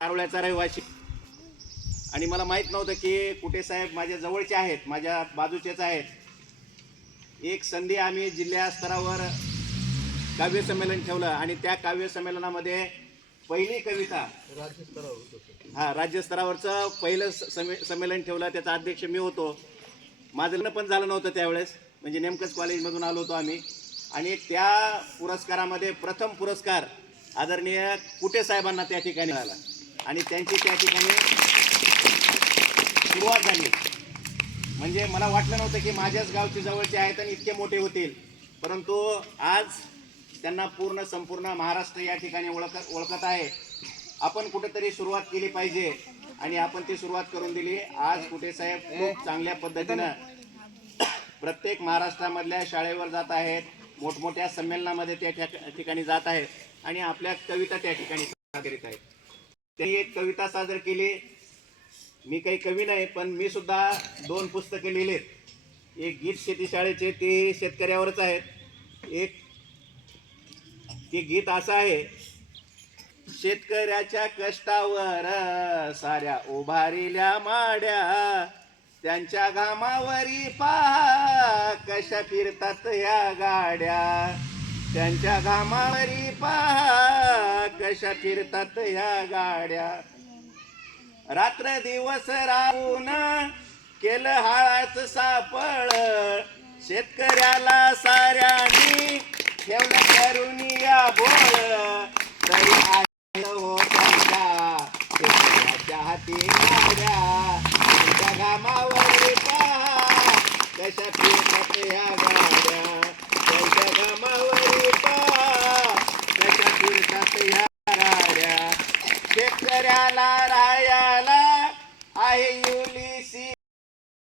कारवळ्याचा रहिवासी आणि मला माहीत नव्हतं की कुटे साहेब माझ्या जवळचे आहेत, माझ्या बाजूचेच आहेत. एक संधी आम्ही जिल्हा स्तरावर काव्य संमेलन ठेवलं आणि त्या काव्य संमेलनामध्ये पहिली कविता राज्य स्तरावरचं पहिलं संमेलन ठेवलं. त्याचा अध्यक्ष मी होतो. माझं लग्न पण झालं नव्हतं त्यावेळेस, म्हणजे नेमकंच कॉलेजमधून आलो होतो आम्ही. आणि त्या पुरस्कारामध्ये प्रथम पुरस्कार आदरणीय कुटे साहेबांना त्या ठिकाणी मिळाला आणि त्यांची त्या ठिकाणी सुरुवात झाली. म्हणजे मला वाटलं नव्हतं की माझ्याच गावचे जवळचे आहेत आणि इतके मोठे होतील, परंतु आज त्यांना संपूर्ण महाराष्ट्र या ठिकाणी ओळखत आहे. आपण कुठेतरी सुरुवात केली पाहिजे आणि आपण ती सुरुवात करून दिली. आज कुटे साहेब खूप चांगल्या पद्धतीनं प्रत्येक महाराष्ट्रामधल्या शाळेवर जात आहेत, मोठमोठ्या संमेलनामध्ये त्या ठिकाणी जात आहेत आणि आपल्या कविता त्या ठिकाणी सादर करीत आहेत. त्यांनी एक कविता सादर केली. मी काही कवी नाही, पण मी सुद्धा 2 पुस्तके लिहिलेत. एक गीत शेती शाळेचे, ते शेतकऱ्यावरच आहेत. एक ते गीत असं आहे, शेतकऱ्याच्या कष्टावर साऱ्या उभारिल्या माड्या, त्यांच्या घामावरी पहा कशा फिरतात या गाड्या, त्यांच्या घामावरी पहा कशा फिरतात या गाड्या. रात्र दिवस राहून केलं हाळाचं सापळ, शेतकऱ्याला साऱ्यानी ठेवलं करून या बोळ, तरी हो त्यांच्या शेतकऱ्याच्या हाती गाड्या, त्यांच्या घामावर पहा कशा फिरतात या गाड्या, त्यांच्या घामावर पहा कशा फिरतात या गाड्या. शेतकऱ्याला राहायला आहे युलिसी